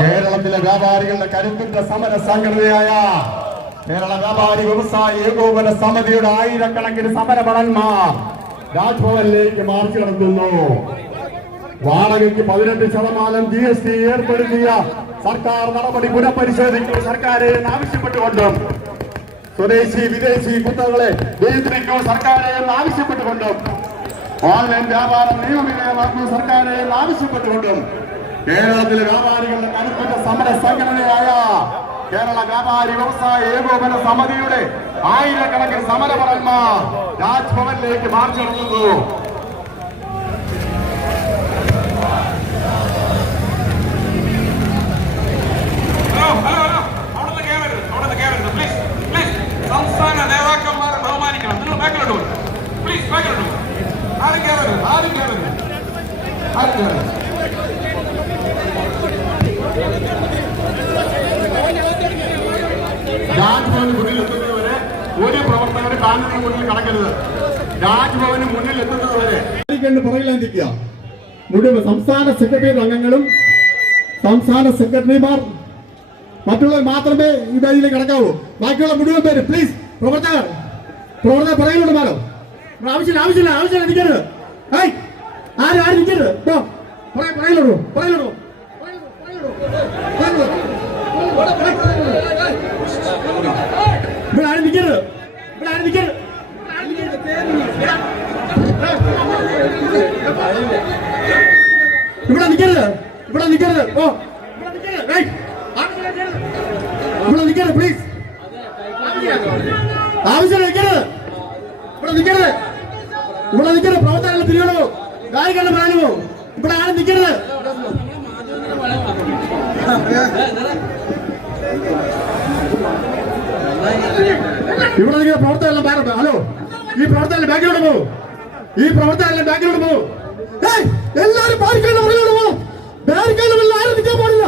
കേരളത്തിലെ വ്യാപാരികളുടെ കരുത്തുറ്റ സമര സംഘടനയായ കേരള വ്യാപാരി വ്യവസായ ഏകോപന സമിതിയുടെ ആയിരക്കണക്കിന് സമരഭടന്മാർ രാജ്ഭവനിലേക്ക് മാർച്ച് നടത്തുന്നു. വാടകയ്ക്ക് 18% GST ഏർപ്പെടുത്തിയ സർക്കാർ നടപടി പുനഃപരിശോധിക്കൂ സർക്കാരെ ആവശ്യപ്പെട്ടുകൊണ്ടും സ്വദേശി വിദേശി കുത്തകളെ നിയന്ത്രിക്കൂ സർക്കാരെ ആവശ്യപ്പെട്ടുകൊണ്ടും ഓൺലൈൻ വ്യാപാരം നിയമവിധേയമാക്കൂ സർക്കാരെ ആവശ്യപ്പെട്ടുകൊണ്ടും കേരളത്തിലെ വ്യാപാരികളുടെ കരുത്തുറ്റ സമര സംഘടനയായ കേരള വ്യാപാരി വ്യവസായ ഏകോപന സമിതിയുടെ ആയിരക്കണക്കിന് സമരഭടന്മാർ രാജ്ഭവനിലേക്ക് മാർച്ച് നടത്തുന്നു. സംസ്ഥാന നേതാക്കന്മാരെ ബഹുമാനിക്കണം. നിങ്ങൾ ബാക്കിലോട്ട് പോകും. പ്ലീസ് ബാക്കിലോട്ട് പോകും. ആരും കയറരുത്, ആരും കയറരുത്, ആരും കയറരുത്. രാജ്ഭവന് മുന്നിൽ എത്തുന്നതുവരെ ഒരു പ്രവർത്തകർ ബാനറിന് മുന്നിൽ കടക്കരുത്. രാജ്ഭവന് മുന്നിൽ എത്തുന്നതുവരെ പുറകിലാന്തിക്കുക. മുഴുവൻ സംസ്ഥാന സെക്രട്ടേറിയറ്റ് അംഗങ്ങളും സംസ്ഥാന സെക്രട്ടറിമാർ മറ്റുള്ളവർ മാത്രമേ ഈ വേദിയിലേക്ക് കടക്കാവൂ. ബാക്കിയുള്ള മുഴുവൻ പേര് പ്ലീസ് പ്രവർത്തകർ പുറകിലോട്ട് മാറോ. ആവശ്യമില്ല നിൽക്കരുത്. ആരും നിൽക്കരുത്. പുറകിലോട്ടോ ഇവിടെ ആരും നിൽക്കരുത്. പ്ലീസ് ആവശ്യമില്ല നിൽക്കരുത്. പ്രവർത്തനം തിരികണോ കാര്യങ്ങളുടെ പറയാനുമോ ഇവിടെ ആരും നിൽക്കരുത്. ഇവിടെ നിങ്ങൾ പ്രവർത്തകരെല്ലാം ബാക്ക്. ഹലോ, ഈ പ്രവർത്തകരുടെ ബാക്കിലോട്ട് പോകും. എല്ലാവരും ബാരിക്കേഡിന്റെ മുകളിലോട്ട് പോകും. ബാരിക്കേഡിന്റെ മുകളിൽ ആരും നിൽക്കാൻ പാടില്ല.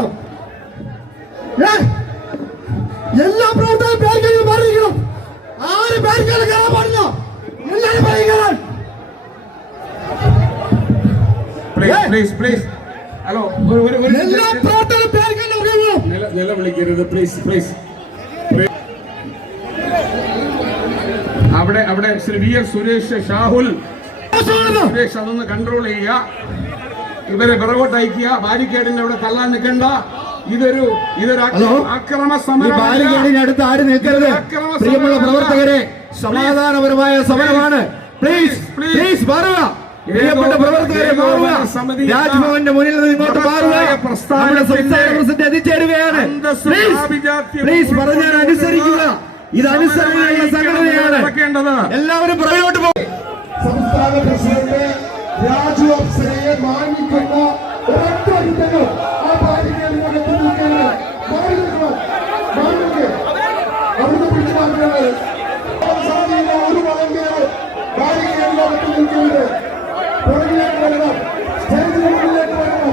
എല്ലാ പ്രവർത്തകരും ബാരിക്കേഡിൽ മാറിയിരിക്കണം. ആരും ബാരിക്കേഡിൽ കയറാൻ പാടില്ല. എല്ലാവരും ബാരിക്കേഡ്. പ്ലീസ് ഹലോ, എല്ലാ പ്രവർത്തകരും ബാരിക്കേഡിന്റെ മുകളിൽ പോകും. നിലവിളിക്കരുത് പ്ലീസ്. അവിടെ ശ്രീ വി എസ് സുരേഷ് ഷാഹുൽ സുരേഷ് അതൊന്ന് കൺട്രോൾ ചെയ്യുക. ഇവരെ പിറകോട്ട് അയക്കുക. ബാരിക്കേഡിന്റെ അവിടെ തള്ളാൻ നിൽക്കണ്ട. ഇതൊരു അക്രമ സമരം. ബാരിക്കേഡിനടുത്ത് ആരും നിൽക്കരുത്. പ്രിയമുള്ള പ്രവർത്തകരെ, സമാധാനപരമായ സമരമാണ്. പ്ലീസ് മാറുക. പ്രിയപ്പെട്ട പ്രവർത്തകരെ മാറുക. രാജ്ഭവന്റെ മുന്നിൽ നിന്ന് ഇങ്ങോട്ട് മാറുക. നമ്മുടെ സംസ്ഥാന പ്രസിഡന്റ് എത്തിച്ചേരുകയാണ്. പ്ലീസ് പറഞ്ഞാൽ അനുസരിക്കുക. ഇത് അനുസരണയുള്ള സംഘടനയാണ്. എല്ലാവരും പുറകോട്ട് പോകും. സംസ്ഥാന പ്രസിഡന്റ് രാജു അപ്സരയെ മാനിക്കുന്ന ഒരൊറ്റ ഒരുത്തനും ആ ബാരിക്കേഡിനോട് അവിടുന്ന് പിടിച്ചു മാറ്റുന്നത്. ഒരു വളണ്ടിയർ ബാരിക്കേഡിനോട് നിൽക്കുന്നത്. പുറകിലേക്ക് വരണം. സ്റ്റേജിന് മുന്നിലേക്ക് വരണം.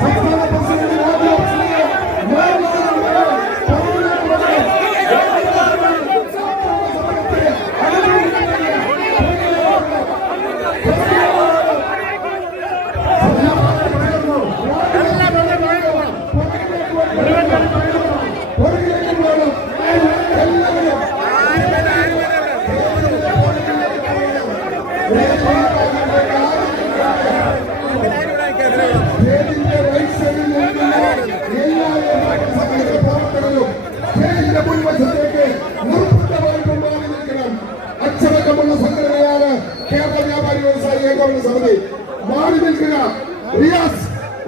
സംസ്ഥാന പ്രസിഡന്റ് രാജു അപ്സരയെ അച്ചടക്കമുള്ള സംഘടനയാണ് കേരള വ്യാപാരി വ്യവസായ ഏകോപന സമിതി. മാറി നിൽക്കുക.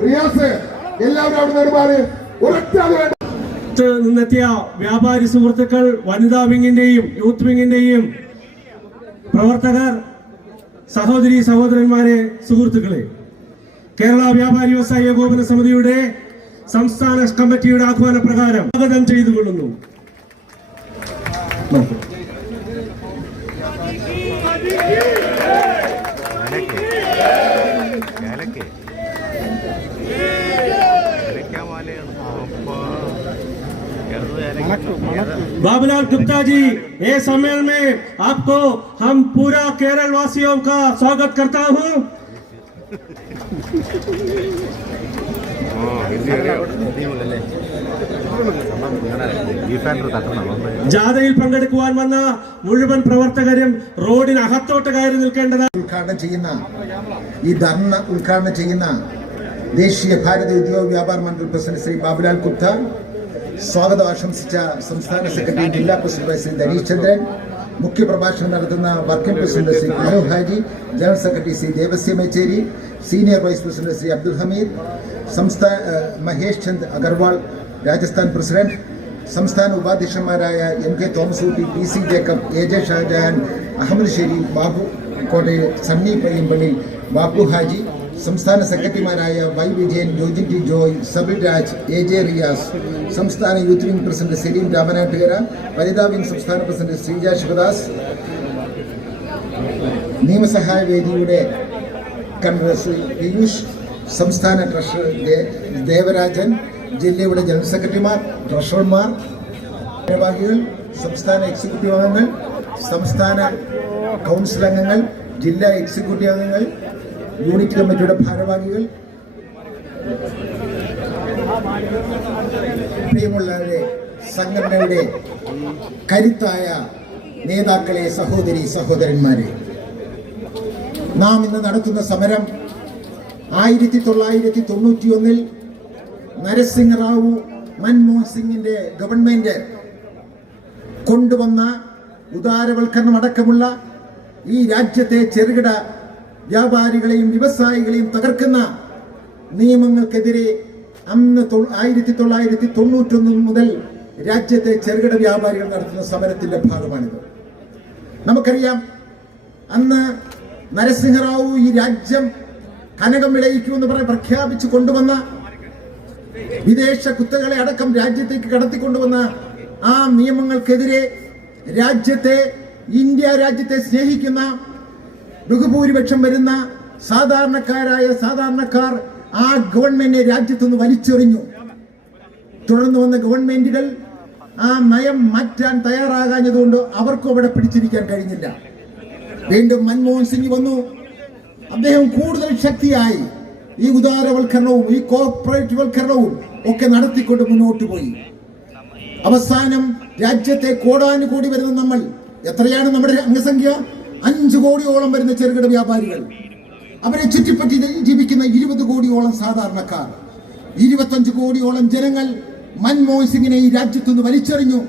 റിയാസ് എല്ലാവരും അവിടെ നേടുമാറി ഒരൊറ്റ നിന്നെത്തിയ വ്യാപാരി സുഹൃത്തുക്കൾ, വനിതാ വിങ്ങിന്റെയും യൂത്ത് വിങ്ങിന്റെയും പ്രവർത്തകർ, സഹോദരി സഹോദരന്മാരെ, സുഹൃത്തുക്കളെ, കേരള വ്യാപാരി വ്യവസായ ഏകോപന സമിതിയുടെ സംസ്ഥാന കമ്മിറ്റിയുടെ ആഹ്വാന പ്രകാരം സ്വാഗതം ചെയ്തുകൊള്ളുന്നു. बाबूलाल गुप्ता जी, ये सम्मेलन में आपको हम पूरा केरल वासियों का स्वागत करता हूं। ജാഥയിൽ പങ്കെടുക്കുവാൻ വന്ന മുഴുവൻ പ്രവർത്തകരും റോഡിനകത്തോട്ട് കയറി നിൽക്കേണ്ടതാണ്. ഉദ്ഘാടനം ചെയ്യുന്ന ഈ ധർണ ഉദ്ഘാടനം ചെയ്യുന്ന ദേശീയ ഭാരതീയ ഉദ്യോഗ വ്യാപാര മണ്ഡൽ പ്രസിഡന്റ് ശ്രീ ബാബുലാൽ ഗുപ്ത, സ്വാഗതം ആശംസിച്ച സംസ്ഥാന സെക്രട്ടറി ജില്ലാ പ്രസിഡന്റ് ശ്രീ ധനീഷ് ചന്ദ്രൻ, മുഖ്യപ്രഭാഷണം നടത്തുന്ന working president Shri Kunu Haji, general secretary Shri Devasya Mecheri, senior vice president Shri Abdul Hameed, Mahesh Chand Agarwal Rajasthan president, സംസ്ഥാന ഉപാധ്യക്ഷന്മാരായ M K Thomas Ooty, P C Jacob, A J Shajahan, Ahmed Sharif, Babu Kottayil, Sunny Payyampally, Babu Haji, സംസ്ഥാന സെക്രട്ടറിമാരായ Y Vijayan, Jojin T Joy, Sabil Raj, A J Riyas, സംസ്ഥാന youth wing president Salim Ramanattukara, വനിതാ വിംഗ് സംസ്ഥാന പ്രസിഡന്റ് ശ്രീജ ശിവദാസ്, നിയമസഹായ വേദിയുടെ കൺവീനർ ശ്രീ പീയൂഷ്, സംസ്ഥാന ട്രഷറർ ദേവരാജൻ, ജില്ലയുടെ ജനറൽ സെക്രട്ടറിമാർ, ട്രഷറർമാർ, ഭാരവാഹികൾ, സംസ്ഥാന എക്സിക്യൂട്ടീവ് അംഗങ്ങൾ, സംസ്ഥാന കൗൺസിൽ അംഗങ്ങൾ, ജില്ലാ എക്സിക്യൂട്ടീവ് അംഗങ്ങൾ, യൂണിറ്റ് കമ്മിറ്റിയുടെ ഭാരവാഹികൾ, പ്രിയമുള്ളവരെ, സംഘടനയുടെ കരുത്തായ നേതാക്കളെ, സഹോദരി സഹോദരന്മാരെ, നാം ഇന്ന് നടത്തുന്ന സമരം 1991 നരസിംഹറാവു മൻമോഹൻ സിംഗിന്റെ ഗവൺമെന്റ് കൊണ്ടുവന്ന ഉദാരവൽക്കരണം അടക്കമുള്ള ഈ രാജ്യത്തെ ചെറുകിട വ്യാപാരികളെയും വ്യവസായികളെയും തകർക്കുന്ന നിയമങ്ങൾക്കെതിരെ അന്ന് 1991 മുതൽ രാജ്യത്തെ ചെറുകിട വ്യാപാരികൾ നടത്തുന്ന സമരത്തിന്റെ ഭാഗമാണിത്. നമുക്കറിയാം, അന്ന് നരസിംഹറാവു ഈ രാജ്യം കനകം വിളയിക്കുമെന്ന് പ്രഖ്യാപിച്ചു കൊണ്ടുവന്ന, വിദേശ കുത്തകളെ അടക്കം രാജ്യത്തേക്ക് കടത്തിക്കൊണ്ടുവന്ന ആ നിയമങ്ങൾക്കെതിരെ ഇന്ത്യ രാജ്യത്തെ സ്നേഹിക്കുന്ന ബഹുഭൂരിപക്ഷം വരുന്ന സാധാരണക്കാർ ആ ഗവൺമെന്റിനെ രാജ്യത്തുനിന്ന് വലിച്ചെറിഞ്ഞു. തുടർന്ന് വന്ന ഗവൺമെന്റുകൾ ആ നയം മാറ്റാൻ തയ്യാറാകാഞ്ഞതുകൊണ്ട് അവർക്കും അവിടെ പിടിച്ചിരിക്കാൻ കഴിഞ്ഞില്ല. വീണ്ടും മൻമോഹൻ സിംഗ് വന്നു. അദ്ദേഹം കൂടുതൽ ശക്തിയായി ഈ ഉദാരവൽക്കരണവും ഈ കോർപ്പറേറ്റ് വൽക്കരണവും ഒക്കെ നടത്തിക്കൊണ്ട് മുന്നോട്ട് പോയി. അവസാനം രാജ്യത്തെ കോടാനുകോടി വരുന്ന നമ്മൾ, എത്രയാണ് നമ്മുടെ അംഗസംഖ്യ? 5 കോടിയോളം വരുന്ന ചെറുകിട വ്യാപാരികൾ, അവരെ ചുറ്റിപ്പറ്റി ജീവിക്കുന്ന 20 കോടിയോളം സാധാരണക്കാർ, 25 കോടിയോളം ജനങ്ങൾ മൻമോഹൻ സിംഗിനെ ഈ രാജ്യത്തുനിന്ന് വലിച്ചെറിഞ്ഞു.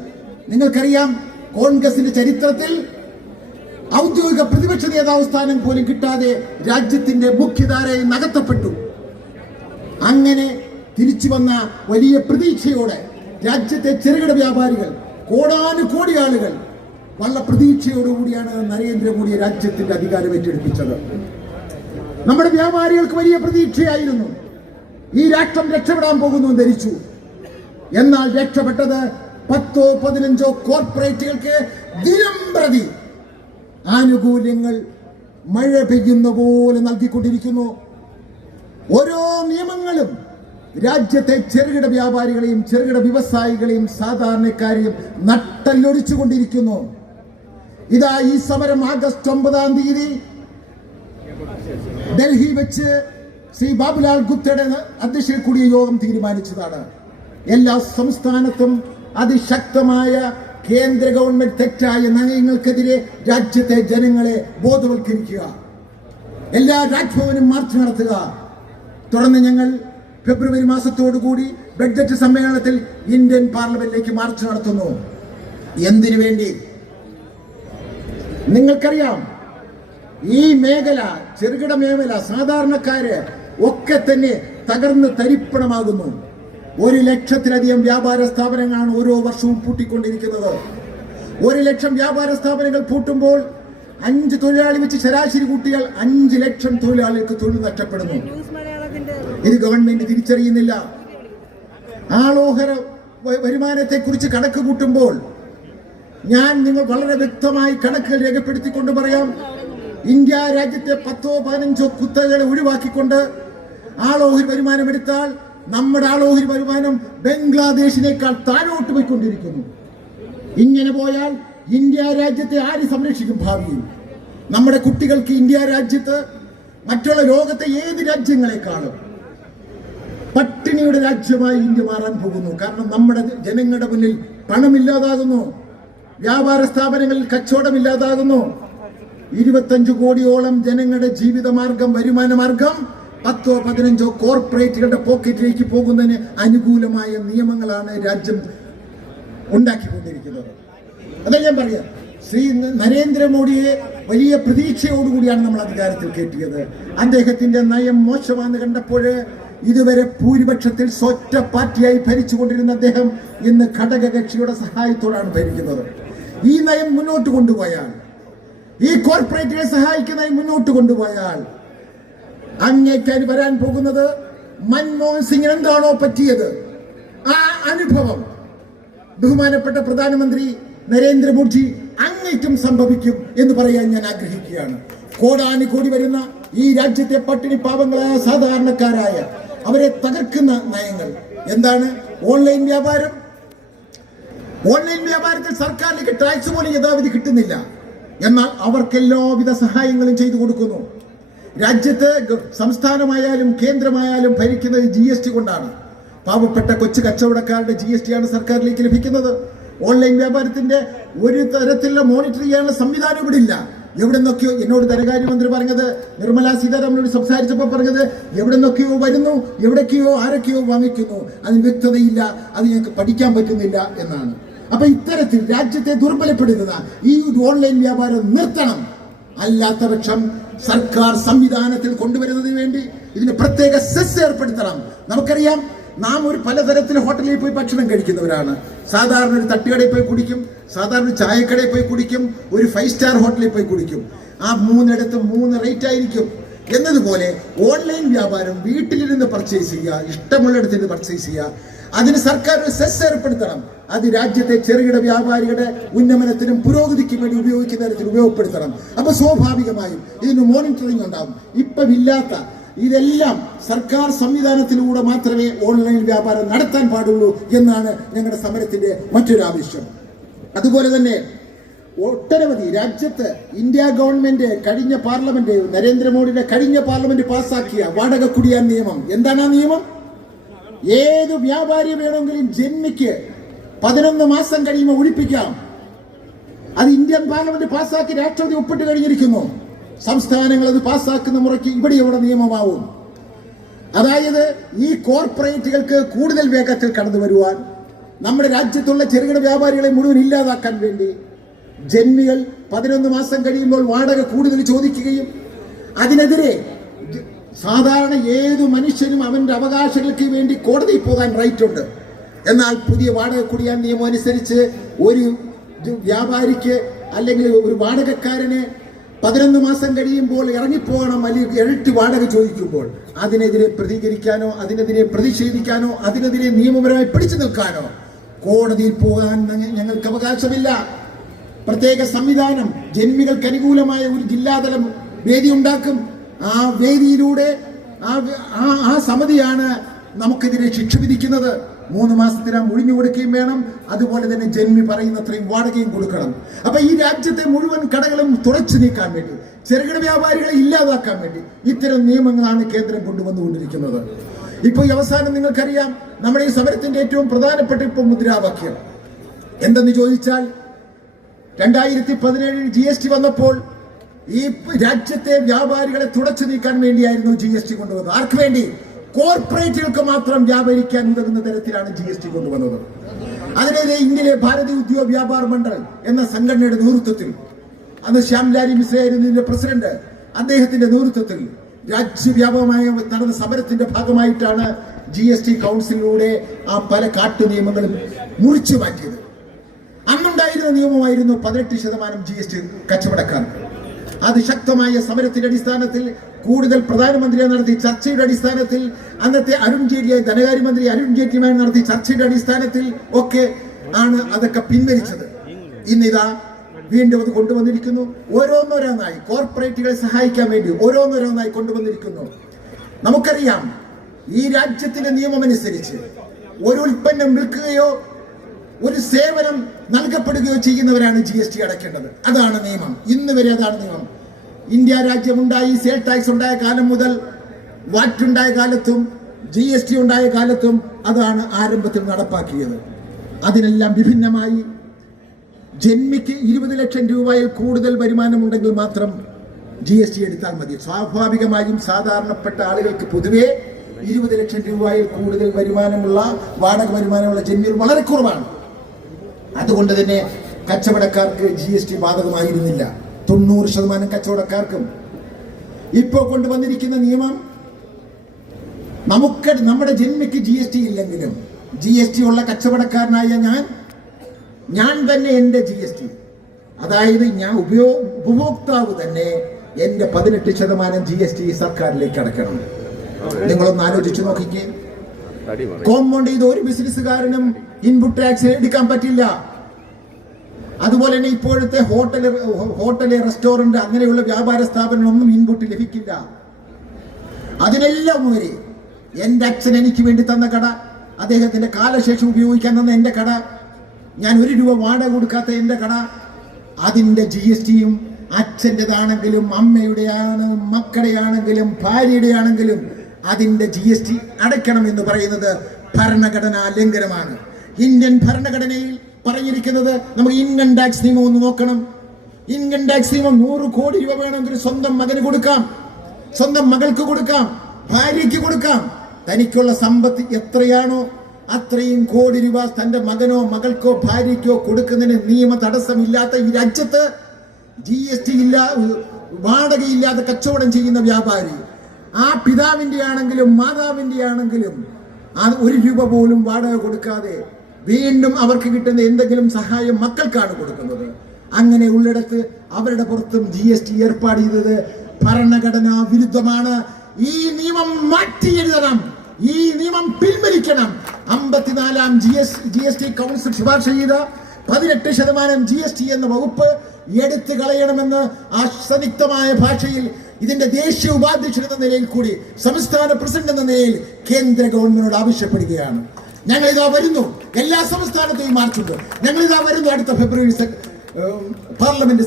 നിങ്ങൾക്കറിയാം, കോൺഗ്രസിന്റെ ചരിത്രത്തിൽ ഔദ്യോഗിക പ്രതിപക്ഷ നേതാവ് സ്ഥാനം പോലും കിട്ടാതെ രാജ്യത്തിന്റെ മുഖ്യധാരയിൽ നകത്തപ്പെട്ടു. അങ്ങനെ തിരിച്ചു വന്ന വലിയ പ്രതീക്ഷയോടെ രാജ്യത്തെ ചെറുകിട വ്യാപാരികൾ, കോടാനുകോടി ആളുകൾ വളരെ പ്രതീക്ഷയോടുകൂടിയാണ് നരേന്ദ്രമോദിയെ രാജ്യത്തിന്റെ അധികാരം ഏറ്റെടുപ്പിച്ചത്. നമ്മുടെ വ്യാപാരികൾക്ക് വലിയ പ്രതീക്ഷയായിരുന്നു, ഈ രാഷ്ട്രം രക്ഷപ്പെടാൻ പോകുന്നു ധരിച്ചു. എന്നാൽ രക്ഷപ്പെട്ടത് 10-15 കോർപ്പറേറ്റുകൾക്ക് ദിനം പ്രതി ആനുകൂല്യങ്ങൾ മഴ പെയ്യുന്ന പോലെ നൽകിക്കൊണ്ടിരിക്കുന്നു. ഓരോ നിയമങ്ങളും രാജ്യത്തെ ചെറുകിട വ്യാപാരികളെയും ചെറുകിട വ്യവസായികളെയും സാധാരണക്കാരെയും നട്ടല്ലൊടിച്ചുകൊണ്ടിരിക്കുന്നു. ഇതാ ഈ സമരം ആഗസ്റ്റ് 9-ാം തീയതി ഡൽഹി വെച്ച് ശ്രീ ബാബുലാൽ ഗുപ്തയുടെ അധ്യക്ഷതയിൽ കൂടിയ യോഗം തീരുമാനിച്ചതാണ്. എല്ലാ സംസ്ഥാനത്തും അതിശക്തമായ കേന്ദ്ര ഗവൺമെന്റ് തെറ്റായ നയങ്ങൾക്കെതിരെ രാജ്യത്തെ ജനങ്ങളെ ബോധവൽക്കരിക്കുക, എല്ലാ രാജ്ഭവനും മാർച്ച് നടത്തുക. തുടർന്ന് ഞങ്ങൾ ഫെബ്രുവരി മാസത്തോടുകൂടി ബഡ്ജറ്റ് സമ്മേളനത്തിൽ ഇന്ത്യൻ പാർലമെന്റിലേക്ക് മാർച്ച് നടത്തുന്നു. എന്തിനു വേണ്ടി? നിങ്ങൾക്കറിയാം, ഈ മേഖല, ചെറുകിട മേഖല, സാധാരണക്കാര് ഒക്കെ തന്നെ തകർന്ന് തരിപ്പണമാകുന്നു. 1 ലക്ഷത്തിലധികം വ്യാപാര സ്ഥാപനങ്ങളാണ് ഓരോ വർഷവും പൂട്ടിക്കൊണ്ടിരിക്കുന്നത്. 1 ലക്ഷം വ്യാപാര സ്ഥാപനങ്ങൾ പൂട്ടുമ്പോൾ 5 തൊഴിലാളി വെച്ച് ശരാശരി കൂട്ടിയാൽ 5 ലക്ഷം തൊഴിലാളികൾക്ക് തൊഴിൽ നഷ്ടപ്പെടുന്നു. ഇത് ഗവൺമെന്റ് തിരിച്ചറിയുന്നില്ല. ആളോഹര വരുമാനത്തെ കുറിച്ച് കണക്ക് കൂട്ടുമ്പോൾ നിങ്ങൾ വളരെ വ്യക്തമായി കണക്കുകൾ രേഖപ്പെടുത്തിക്കൊണ്ട് പറയാം. ഇന്ത്യ രാജ്യത്തെ 10-15 കുത്തകളെ ഒഴിവാക്കിക്കൊണ്ട് ആളോഹരി വരുമാനം എടുത്താൽ നമ്മുടെ ആളോഹരി വരുമാനം ബംഗ്ലാദേശിനേക്കാൾ താഴോട്ട് പോയിക്കൊണ്ടിരിക്കുന്നു. ഇങ്ങനെ പോയാൽ ഇന്ത്യ രാജ്യത്തെ ആര് സംരക്ഷിക്കും ഭാവിയിൽ? നമ്മുടെ കുട്ടികൾക്ക് ഇന്ത്യ രാജ്യത്ത് മറ്റുള്ള ലോകത്തെ ഏത് രാജ്യങ്ങളെക്കാളും പട്ടിണിയുടെ രാജ്യമായി ഇന്ത്യ മാറാൻ പോകുന്നു. കാരണം നമ്മുടെ ജനങ്ങളുടെ മുന്നിൽ പണമില്ലാതാകുന്നു, വ്യാപാര സ്ഥാപനങ്ങളിൽ കച്ചവടമില്ലാതാകുന്നു. 25 കോടിയോളം ജനങ്ങളുടെ ജീവിതമാർഗം, വരുമാന മാർഗം 10-15 കോർപ്പറേറ്റുകളുടെ പോക്കറ്റിലേക്ക് പോകുന്നതിന് അനുകൂലമായ നിയമങ്ങളാണ് രാജ്യം ഉണ്ടാക്കിക്കൊണ്ടിരിക്കുന്നത്. അതാ ഞാൻ പറയാം, ശ്രീ നരേന്ദ്രമോദിയെ വലിയ പ്രതീക്ഷയോടുകൂടിയാണ് നമ്മൾ അധികാരത്തിൽ കയറ്റിയത്. അദ്ദേഹത്തിന്റെ നയം മോശമാണെന്ന് കണ്ടപ്പോൾ ഇതുവരെ ഭൂരിപക്ഷത്തിൽ സ്വറ്റ പാർട്ടിയായി ഭരിച്ചുകൊണ്ടിരുന്ന അദ്ദേഹം ഇന്ന് ഘടകകക്ഷിയുടെ സഹായത്തോടാണ് ഭരിക്കുന്നത്. ഈ നയം മുന്നോട്ട് കൊണ്ടുപോയാൽ, ഈ കോർപ്പറേറ്റുകളെ സഹായിക്കുന്ന മുന്നോട്ട് കൊണ്ടുപോയാൽ അങ്ങേക്കാൻ വരാൻ പോകുന്നത് മൻമോഹൻ സിംഗിന് എന്താണോ പറ്റിയത് ആ അനുഭവം ബഹുമാനപ്പെട്ട പ്രധാനമന്ത്രി നരേന്ദ്രമോദി അങ്ങേക്കും സംഭവിക്കും എന്ന് പറയാൻ ഞാൻ ആഗ്രഹിക്കുകയാണ്. കോടാനുകോടി വരുന്ന ഈ രാജ്യത്തെ പട്ടിണി പാവങ്ങളായ സാധാരണക്കാരായ അവരെ തകർക്കുന്ന നയങ്ങൾ എന്താണ്? ഓൺലൈൻ വ്യാപാരം. ഓൺലൈൻ വ്യാപാരത്തിൽ സർക്കാരിലേക്ക് ടാക്സ് പോലും യഥാവിധി കിട്ടുന്നില്ല. എന്നാൽ അവർക്ക് എല്ലാവിധ സഹായങ്ങളും ചെയ്തു കൊടുക്കുന്നു. രാജ്യത്ത് സംസ്ഥാനമായാലും കേന്ദ്രമായാലും ഭരിക്കുന്നത് GST കൊണ്ടാണ്. പാവപ്പെട്ട കൊച്ചു കച്ചവടക്കാരുടെ GST ആണ് സർക്കാരിലേക്ക് ലഭിക്കുന്നത്. ഓൺലൈൻ വ്യാപാരത്തിന്റെ ഒരു തരത്തിലുള്ള മോണിറ്റർ ചെയ്യാനുള്ള സംവിധാനം ഇവിടെ ഇല്ല. എവിടെ നിന്നൊക്കെയോ, എന്നോട് ധനകാര്യമന്ത്രി പറഞ്ഞത്, നിർമ്മലാ സീതാരാമനോട് സംസാരിച്ചപ്പോൾ പറഞ്ഞത്, എവിടെ നിന്നൊക്കെയോ വരുന്നു, എവിടേക്കെയോ ആരൊക്കെയോ വാങ്ങിക്കുന്നു, അതിന് വ്യക്തതയില്ല, അത് ഞങ്ങൾക്ക് പഠിക്കാൻ പറ്റുന്നില്ല എന്നാണ്. അപ്പൊ ഇത്തരത്തിൽ രാജ്യത്തെ ദുർബലപ്പെടുത്തുന്ന ഈ ഓൺലൈൻ വ്യാപാരം നിർത്തണം. അല്ലാത്ത പക്ഷം സർക്കാർ സംവിധാനത്തിൽ കൊണ്ടുവരുന്നതിന് വേണ്ടി ഇതിന് പ്രത്യേക സെസ് ഏർപ്പെടുത്തണം. നമുക്കറിയാം, നാം ഒരു പലതരത്തിലെ ഹോട്ടലിൽ പോയി ഭക്ഷണം കഴിക്കുന്നവരാണ്. സാധാരണ ഒരു തട്ടുകടയിൽ പോയി കുടിക്കും, സാധാരണ ചായക്കടയിൽ പോയി കുടിക്കും, ഒരു 5 സ്റ്റാർ ഹോട്ടലിൽ പോയി കുടിക്കും. ആ 3 റേറ്റ് ആയിരിക്കും. എന്നതുപോലെ ഓൺലൈൻ വ്യാപാരം വീട്ടിലിരുന്ന് പർച്ചേസ് ചെയ്യുക, ഇഷ്ടമുള്ളിടത്ത് നിന്ന് പർച്ചേസ് ചെയ്യുക. അതിന് സർക്കാർ ഒരു സെസ് ഏർപ്പെടുത്തണം. അത് രാജ്യത്തെ ചെറുകിട വ്യാപാരികളുടെ ഉന്നമനത്തിനും പുരോഗതിക്കും വേണ്ടി ഉപയോഗിക്കുന്ന തരത്തിൽ ഉപയോഗപ്പെടുത്തണം. അപ്പൊ സ്വാഭാവികമായും ഇതിന് മോണിറ്ററിംഗ് ഉണ്ടാവും. ഇപ്പമില്ലാത്ത ഇതെല്ലാം സർക്കാർ സംവിധാനത്തിലൂടെ മാത്രമേ ഓൺലൈൻ വ്യാപാരം നടത്താൻ പാടുള്ളൂ എന്നാണ് ഞങ്ങളുടെ സമരത്തിന്റെ മറ്റൊരു ആവശ്യം. അതുപോലെ തന്നെ ഒട്ടനവധി രാജ്യത്ത് ഇന്ത്യ ഗവൺമെന്റ് കഴിഞ്ഞ പാർലമെന്റ്, നരേന്ദ്രമോദിയുടെ കഴിഞ്ഞ പാർലമെന്റ് പാസ്സാക്കിയ വാടക കുടിയാൻ നിയമം. എന്താണ് ആ നിയമം? ഏത് വ്യാപാരി വേണമെങ്കിലും ജന്മിക്ക് 11 മാസം കഴിയുമ്പോൾ ഒഴിപ്പിക്കാം. അത് ഇന്ത്യൻ പാർലമെന്റ് പാസ്സാക്കി രാഷ്ട്രപതി ഒപ്പിട്ട് കഴിഞ്ഞിരിക്കുന്നു. സംസ്ഥാനങ്ങൾ അത് പാസ്സാക്കുന്ന മുറയ്ക്ക് ഇവിടെ നിയമമാവും. അതായത് ഈ കോർപ്പറേറ്റുകൾക്ക് കൂടുതൽ വേഗത്തിൽ കടന്നു വരുവാൻ, നമ്മുടെ രാജ്യത്തുള്ള ചെറുകിട വ്യാപാരികളെ മുഴുവൻ ഇല്ലാതാക്കാൻ വേണ്ടി ജന്മികൾ 11 മാസം കഴിയുമ്പോൾ വാടക കൂടുതൽ ചോദിക്കുകയും അതിനെതിരെ സാധാരണ ഏതു മനുഷ്യനും അവന്റെ അവകാശങ്ങൾക്ക് വേണ്ടി കോടതിയിൽ പോകാൻ റൈറ്റ് ഉണ്ട്. എന്നാൽ പുതിയ വാടക കുടിയാൻ നിയമം അനുസരിച്ച് ഒരു വ്യാപാരിക്ക് അല്ലെങ്കിൽ ഒരു വാടകക്കാരന് 11 മാസം കഴിയുമ്പോൾ ഇറങ്ങിപ്പോകണം, അല്ലെങ്കിൽ ഇരട്ടി വാടക ചോദിക്കുമ്പോൾ അതിനെതിരെ പ്രതികരിക്കാനോ അതിനെതിരെ പ്രതിഷേധിക്കാനോ അതിനെതിരെ നിയമപരമായി പിടിച്ചു നിൽക്കാനോ കോടതിയിൽ പോകാൻ ഞങ്ങൾക്ക് അവകാശമില്ല. പ്രത്യേക സംവിധാനം ജന്മികൾക്ക് അനുകൂലമായ ഒരു ജില്ലാതലം വേദി ഉണ്ടാക്കും. ആ വേദിയിലൂടെ ആ സമിതിയാണ് നമുക്കെതിരെ ശിക്ഷ വിധിക്കുന്നത്. 3 മാസത്തിനാം ഒഴിഞ്ഞു കൊടുക്കുകയും വേണം. അതുപോലെ തന്നെ ജന്മി പറയുന്നത്രയും വാടകയും കൊടുക്കണം. അപ്പൊ ഈ രാജ്യത്തെ മുഴുവൻ കടകളും തുടച്ചു നീക്കാൻ വേണ്ടി, ചെറുകിട വ്യാപാരികളെ ഇല്ലാതാക്കാൻ വേണ്ടി ഇത്തരം നിയമങ്ങളാണ് കേന്ദ്രം കൊണ്ടുവന്നുകൊണ്ടിരിക്കുന്നത്. ഇപ്പൊ ഈ അവസാനം നിങ്ങൾക്കറിയാം, നമ്മുടെ ഈ സമരത്തിന്റെ ഏറ്റവും പ്രധാനപ്പെട്ട ഇപ്പൊ മുദ്രാവാക്യം എന്തെന്ന് ചോദിച്ചാൽ, 2017 GST വന്നപ്പോൾ ഈ രാജ്യത്തെ വ്യാപാരികളെ തുടച്ചു നീക്കാൻ വേണ്ടിയായിരുന്നു GST കൊണ്ടുവന്നത്. ആർക്ക് വേണ്ടി? കോർപ്പറേറ്റുകൾക്ക് മാത്രം വ്യാപരിക്കാൻ ഉതകുന്ന തരത്തിലാണ് GST കൊണ്ടുവന്നത്. അതിനെതിരെ ഇന്ത്യയിലെ ഭാരതീയ ഉദ്योग വ്യാപാർ മണ്ഡൽ എന്ന സംഘടനയുടെ നേതൃത്വത്തിൽ, അന്ന് ശ്യാംലാരി മിശ്രയായിരുന്നു ഇതിന്റെ പ്രസിഡന്റ്, അദ്ദേഹത്തിന്റെ നേതൃത്വത്തിൽ രാജ്യവ്യാപകമായ നടന്ന സമരത്തിന്റെ ഭാഗമായിട്ടാണ് GST കൗൺസിലിലൂടെ ആ പല കാട്ടു നിയമങ്ങളും മുറിച്ചു മാറ്റിയത്. അന്നുണ്ടായിരുന്ന നിയമമായിരുന്നു 18% GST കച്ചവടക്കാർക്ക്. അതിശക്തമായ സമരത്തിന്റെ അടിസ്ഥാനത്തിൽ, കൂടുതൽ പ്രധാനമന്ത്രിയെ നടത്തി ചർച്ചയുടെ അടിസ്ഥാനത്തിൽ, അന്നത്തെ അരുൺ ജെയ്റ്റ്ലിയെ ധനകാര്യമന്ത്രി അരുൺ ജെയ്റ്റ്ലിയുമായി നടത്തി ചർച്ചയുടെ അടിസ്ഥാനത്തിൽ ഒക്കെ ആണ് അതൊക്കെ പിൻവലിച്ചത്. ഇന്നിതാ വീണ്ടും അത് കൊണ്ടുവന്നിരിക്കുന്നു. ഓരോന്നോരോന്നായി കോർപ്പറേറ്റുകളെ സഹായിക്കാൻ വേണ്ടി ഓരോന്നോരോന്നായി കൊണ്ടുവന്നിരിക്കുന്നു. നമുക്കറിയാം, ഈ രാജ്യത്തിന്റെ നിയമമനുസരിച്ച് ഒരു ഉൽപ്പന്നം വിൽക്കുകയോ ഒരു സേവനം നൽകപ്പെടുകയോ ചെയ്യുന്നവരാണ് GST അടയ്ക്കേണ്ടത്. അതാണ് നിയമം. ഇന്ന് വരെ അതാണ് നിയമം. ഇന്ത്യ രാജ്യമുണ്ടായി സെയിൽ ടാക്സ് ഉണ്ടായ കാലം മുതൽ വാറ്റ് ഉണ്ടായ കാലത്തും GST ഉണ്ടായ കാലത്തും അതാണ് ആരംഭത്തിൽ നടപ്പാക്കിയത്. അതിനെല്ലാം വിഭിന്നമായി ജന്മിക്ക് 20 ലക്ഷം രൂപയിൽ കൂടുതൽ വരുമാനമുണ്ടെങ്കിൽ മാത്രം GST എടുത്താൽ മതി. സ്വാഭാവികമായും സാധാരണപ്പെട്ട ആളുകൾക്ക് പൊതുവെ 20 ലക്ഷം രൂപയിൽ കൂടുതൽ വരുമാനമുള്ള വാടക വരുമാനമുള്ള ജന്മികൾ വളരെ കുറവാണ്. അതുകൊണ്ട് തന്നെ കച്ചവടക്കാർക്ക് GST ബാധകമായിരുന്നില്ല. 90% കച്ചവടക്കാർക്കും. ഇപ്പോൾ കൊണ്ടുവന്നിരിക്കുന്ന നിയമം നമ്മുടെ ജന്മിക്ക് GST ഇല്ലെങ്കിലും GST ഉള്ള കച്ചവടക്കാരനായ ഞാൻ തന്നെ എൻ്റെ GST, അതായത് ഞാൻ ഉപഭോക്താവ് തന്നെ എൻ്റെ 18% GST സർക്കാരിലേക്ക് അടക്കണം. നിങ്ങളൊന്ന് ആലോചിച്ച് നോക്കിക്കേ. കോമ്പൗണ്ട് ചെയ്ത് ഒരു ബിസിനസ്സുകാരനും ഇൻപുട്ട് ടാക്സ് എടുക്കാൻ പറ്റില്ല. അതുപോലെ തന്നെ ഇപ്പോഴത്തെ ഹോട്ടല് റെസ്റ്റോറന്റ് അങ്ങനെയുള്ള വ്യാപാര സ്ഥാപനങ്ങളൊന്നും ഇൻപുട്ട് ലഭിക്കില്ല. അതിനെല്ലാം ഉപരി എൻ്റെ അച്ഛൻ എനിക്ക് വേണ്ടി തന്ന കട, അദ്ദേഹത്തിന്റെ കാലശേഷം ഉപയോഗിക്കാൻ തന്ന എൻ്റെ കട, ഞാൻ 1 രൂപ വാടക കൊടുക്കാത്ത എൻ്റെ കട, അതിൻ്റെ GSTയും അച്ഛൻ്റെതാണെങ്കിലും അമ്മയുടെയാണെങ്കിലും മക്കളുടെയാണെങ്കിലും ഭാര്യയുടെയാണെങ്കിലും അതിൻ്റെ GST അടയ്ക്കണം എന്ന് പറയുന്നത് ഭരണഘടനാ ലംഘനമാണ്. ഇന്ത്യൻ ഭരണഘടനയിൽ പറഞ്ഞിരിക്കുന്നത് നമുക്ക് ഇൻകം ടാക്സ് നിയമം ഒന്ന് നോക്കണം. ഇൻകം ടാക്സ് നിയമം 100 കോടി രൂപ വേണമെങ്കിൽ സ്വന്തം മകന് കൊടുക്കാം, സ്വന്തം മകൾക്ക് കൊടുക്കാം, ഭാര്യയ്ക്ക് കൊടുക്കാം. തനിക്കുള്ള സമ്പത്ത് എത്രയാണോ അത്രയും കോടി രൂപ തന്റെ മകനോ മകൾക്കോ ഭാര്യയ്ക്കോ കൊടുക്കുന്നതിന് നിയമ തടസ്സമില്ലാത്ത ഈ രാജ്യത്ത് GST വാടകയില്ലാതെ കച്ചവടം ചെയ്യുന്ന വ്യാപാരി, ആ പിതാവിന്റെ ആണെങ്കിലും മാതാവിന്റെ ആണെങ്കിലും 1 രൂപ പോലും വാടക കൊടുക്കാതെ വീണ്ടും അവർക്ക് കിട്ടുന്ന എന്തെങ്കിലും സഹായം മക്കൾക്കാണ് കൊടുക്കുന്നത്. അങ്ങനെ ഉള്ളിടത്ത് അവരുടെ പുറത്തും GST ഏർപ്പാട് ചെയ്തത് ഭരണഘടനാ വിരുദ്ധമാണ്. ഈ നിയമം മാറ്റി എഴുതണം, ഈ നിയമം പിൻവലിക്കണം. 54-ാം GST കൗൺസിൽ ശുപാർശ ചെയ്ത 18% GST എന്ന വകുപ്പ് എടുത്തു കളയണമെന്ന് അസന്നിഗ്ധമായ ഭാഷയിൽ ഇതിന്റെ ദേശീയ ഉപാധ്യക്ഷൻ എന്ന നിലയിൽ കൂടി സംസ്ഥാന പ്രസിഡന്റ് എന്ന നിലയിൽ കേന്ദ്ര ഗവൺമെന്റിനോട് ആവശ്യപ്പെടുകയാണ്. ഞങ്ങളിതാ വരുന്നു, എല്ലാ സംസ്ഥാനത്തെയും മാർച്ചുണ്ട്. ഞങ്ങളിതാ വരുന്നു അടുത്ത ഫെബ്രുവരി പാർലമെന്റ്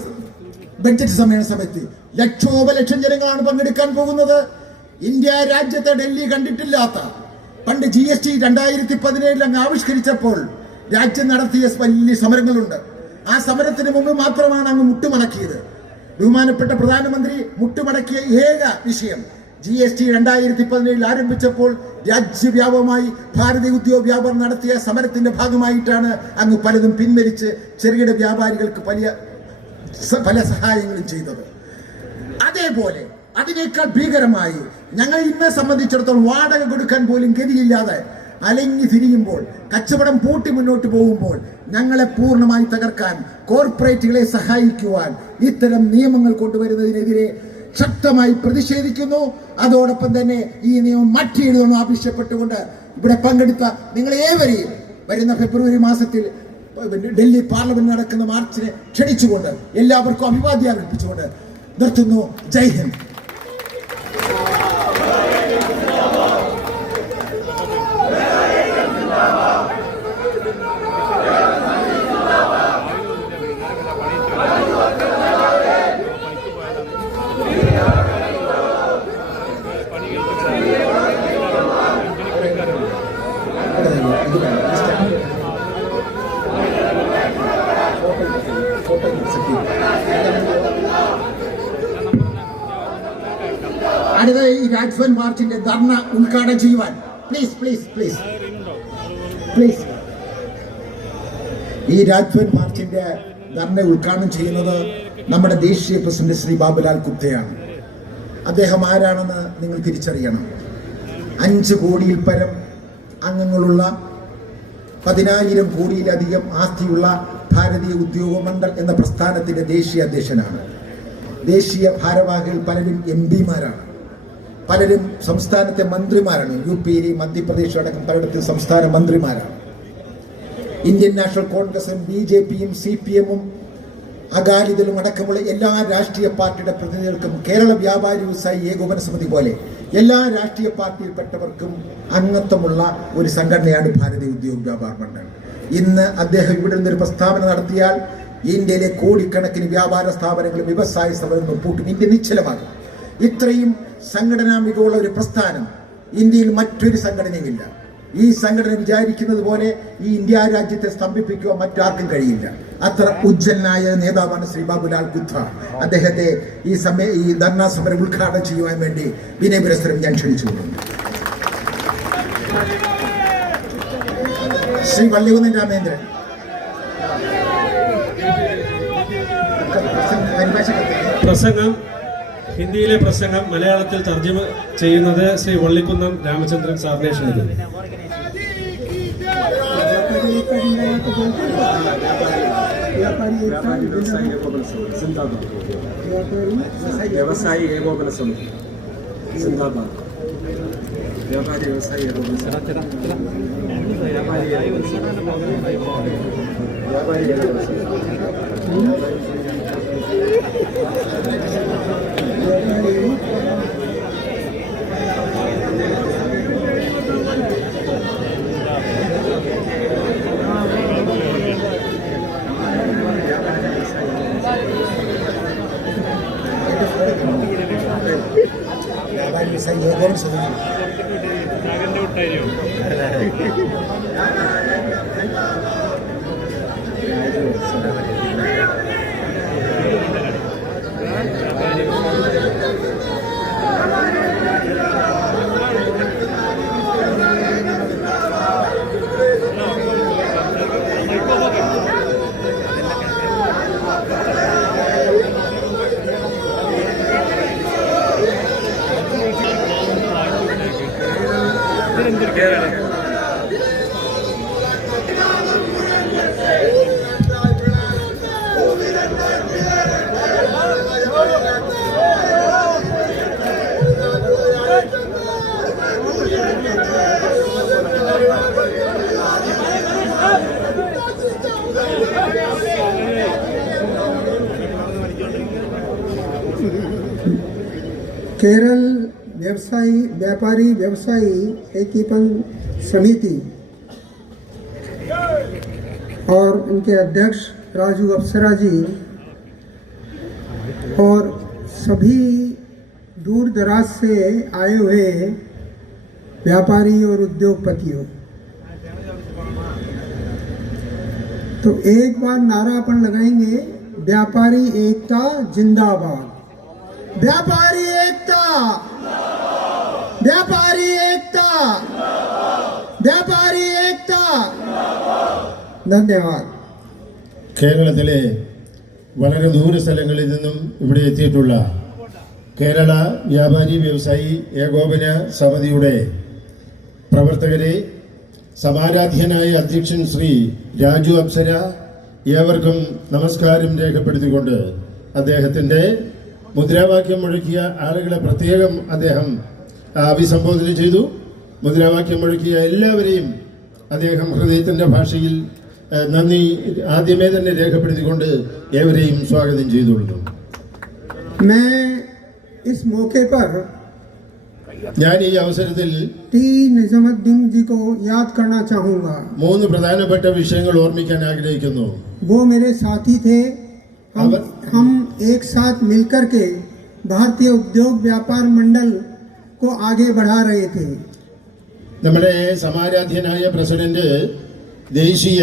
ബഡ്ജറ്റ് സമ്മേളന സമയത്ത് ലക്ഷോപലക്ഷം ജനങ്ങളാണ് പങ്കെടുക്കാൻ പോകുന്നത്. ഇന്ത്യ രാജ്യത്തെ ഡൽഹി കണ്ടിട്ടില്ലാത്ത, പണ്ട് GST 2017 അങ്ങ് ആവിഷ്കരിച്ചപ്പോൾ രാജ്യം നടത്തിയ വലിയ സമരങ്ങളുണ്ട്. ആ സമരത്തിന് മുമ്പ് മാത്രമാണ് അങ്ങ് മുട്ടുമടക്കിയത്. ബഹുമാനപ്പെട്ട പ്രധാനമന്ത്രി മുട്ടുമടക്കിയ ഏക വിഷയം GST 2017 ആരംഭിച്ചപ്പോൾ രാജ്യവ്യാപകമായി ഭാരതീയ ഉദ്യോഗ വ്യാപാരം നടത്തിയ സമരത്തിന്റെ ഭാഗമായിട്ടാണ് അങ്ങ് പലതും പിൻവലിച്ച് ചെറുകിട വ്യാപാരികൾക്ക് പല സഹായങ്ങളും ചെയ്തത്. അതേപോലെ അതിനേക്കാൾ ഭീകരമായി ഞങ്ങൾ ഇന്നെ സംബന്ധിച്ചിടത്തോളം വാടക കൊടുക്കാൻ പോലും ഗതിയില്ലാതെ അലങ്ങി തിരിയുമ്പോൾ, കച്ചവടം പൂട്ടി മുന്നോട്ട് പോകുമ്പോൾ ഞങ്ങളെ പൂർണ്ണമായി തകർക്കാൻ, കോർപ്പറേറ്റുകളെ സഹായിക്കുവാൻ ഇത്തരം നിയമങ്ങൾ കൊണ്ടുവരുന്നതിനെതിരെ ശക്തമായി പ്രതിഷേധിക്കുന്നു. അതോടൊപ്പം തന്നെ ഈ നിയമം മാറ്റിയെഴുതണം ആവശ്യപ്പെട്ടുകൊണ്ട് ഇവിടെ പങ്കെടുത്ത നിങ്ങളേവരെയും വരുന്ന ഫെബ്രുവരി മാസത്തിൽ ഡൽഹി പാർലമെന്റ് നടക്കുന്ന മാർച്ചിനെ ക്ഷണിച്ചുകൊണ്ട് എല്ലാവർക്കും അഭിവാദ്യം അർപ്പിച്ചുകൊണ്ട് നിർത്തുന്നു. ജയ് ഹിന്ദ്. അടുത്ത ഈ രാജ്ഭവൻ മാർച്ചിന്റെ ധർണ ഉദ്ഘാടനം ചെയ്യുവാൻ പ്ലീസ് ഈ രാജ്ഭവൻ മാർച്ചിന്റെ ധർണ ഉദ്ഘാടനം ചെയ്യുന്നത് നമ്മുടെ ദേശീയ പ്രസിഡന്റ് ശ്രീ ബാബുലാൽ ഗുപ്തയാണ്. അദ്ദേഹം ആരാണെന്ന് നിങ്ങൾ തിരിച്ചറിയണം. 5 കോടിയിൽ പരം അംഗങ്ങളുള്ള 10,000 കോടിയിലധികം ആസ്തിയുള്ള ഭാരതീയ ഉദ്യോഗ മണ്ഡൽ എന്ന പ്രസ്ഥാനത്തിന്റെ ദേശീയ അധ്യക്ഷനാണ്. ദേശീയ ഭാരവാഹികൾ പലരും MP-മാരാണ്, പലരും സംസ്ഥാനത്തെ മന്ത്രിമാരാണ്. UP, മധ്യപ്രദേശ് അടക്കം പലയിടത്തും സംസ്ഥാന മന്ത്രിമാരാണ്. ഇന്ത്യൻ നാഷണൽ കോൺഗ്രസും BJPയും CPM-ഉം അകാലിദളും അടക്കമുള്ള എല്ലാ രാഷ്ട്രീയ പാർട്ടിയുടെ പ്രതിനിധികൾക്കും കേരള വ്യാപാരി വ്യവസായി ഏകോപന സമിതി പോലെ എല്ലാ രാഷ്ട്രീയ പാർട്ടിയിൽപ്പെട്ടവർക്കും അംഗത്വമുള്ള ഒരു സംഘടനയാണ് ഭാരതീയ ഉദ്യോഗ വ്യാപാര മണ്ഡൽ. ഇന്ന് അദ്ദേഹം ഇവിടെ നിന്നൊരു പ്രസ്താവന നടത്തിയാൽ ഇന്ത്യയിലെ കോടിക്കണക്കിന് വ്യാപാര സ്ഥാപനങ്ങളും വ്യവസായ സ്ഥാപനങ്ങളും പൂട്ടും. ഇന്ത്യ നിശ്ചലമാകും. ഇത്രയും സംഘടനാ മികവുള്ള ഒരു പ്രസ്ഥാനം ഇന്ത്യയിൽ മറ്റൊരു സംഘടനയുമില്ല. ഈ സംഘടന വിചാരിക്കുന്നത് പോലെ ഈ ഇന്ത്യ രാജ്യത്തെ സ്തംഭിപ്പിക്കുക മറ്റാർക്കും കഴിയില്ല. അത്ര ഉജ്ജ്വലനായ നേതാവാണ് ശ്രീ ബാബുലാൽ കുത്ത. അദ്ദേഹത്തെ ഈ ധർണാ സമരം ഉദ്ഘാടനം ചെയ്യുവാൻ വേണ്ടി വിനയപുരസ്സരം ഞാൻ ക്ഷണിച്ചുകൊള്ളുന്നു. ശ്രീ വള്ളികുന്നൻ രാമേന്ദ്രൻ. പ്രസംഗം ഹിന്ദിയിലെ പ്രസംഗം മലയാളത്തിൽ തർജ്ജമ ചെയ്യുന്നത് ശ്രീ വള്ളിക്കുന്നം രാമചന്ദ്രൻ സാറിനെ ക്ഷണിക്കുന്നു. व्यवसायी एकोपन समिति जिंदाबाद. व्यापारी व्यवसायी एकोपन समिति केरल व्यापारी व्यवसायी एकीकरण समिति और उनके अध्यक्ष राजू अप्सरा जी और सभी दूर दराज से आए हुए व्यापारी और उद्योगपतियों, तो एक बार नारा अपन लगाएंगे, व्यापारी एकता जिंदाबाद, व्यापारी एकता, व्यापारी एकता, व्यापारी एकता. धन्यवाद. കേരളത്തിലെ വളരെ ദൂര സ്ഥലങ്ങളിൽ നിന്നും ഇവിടെ എത്തിയിട്ടുള്ള കേരള വ്യാപാരി വ്യവസായി ഏകോപന സമിതിയുടെ പ്രവർത്തകരെ, സമാരാധ്യനായ അധ്യക്ഷൻ ശ്രീ രാജു അപ്സര, ഏവർക്കും നമസ്കാരം രേഖപ്പെടുത്തിക്കൊണ്ട് അദ്ദേഹത്തിൻ്റെ മുദ്രാവാക്യം മുഴക്കിയ ആളുകളെ പ്രത്യേകം അദ്ദേഹം അഭിസംബോധന ചെയ്തു. മുദ്രാവാക്യം മുഴക്കിയ എല്ലാവരെയും അദ്ദേഹം ഹൃദയത്തിൻ്റെ ഭാഷയിൽ നന്ദി ആദ്യമേ തന്നെ രേഖപ്പെടുത്തിക്കൊണ്ട് ഏവരെയും സ്വാഗതം ചെയ്തുകൊള്ളുന്നു. ഞാൻ ഈ അവസരത്തിൽ निजामुद्दीन जी को याद करना चाहूंगा. 3 പ്രധാനപ്പെട്ട വിഷയങ്ങൾ ഓർമ്മിക്കാൻ ആഗ്രഹിക്കുന്നു. वो मेरे साथी थे. हम एक साथ मिलकर के भारतीय उद्योग व्यापार मंडल को आगे बढ़ा रहे थे. നമ്മുടെ സമാരാധ്യനായ പ്രസിഡന്റ്, ദേശീയ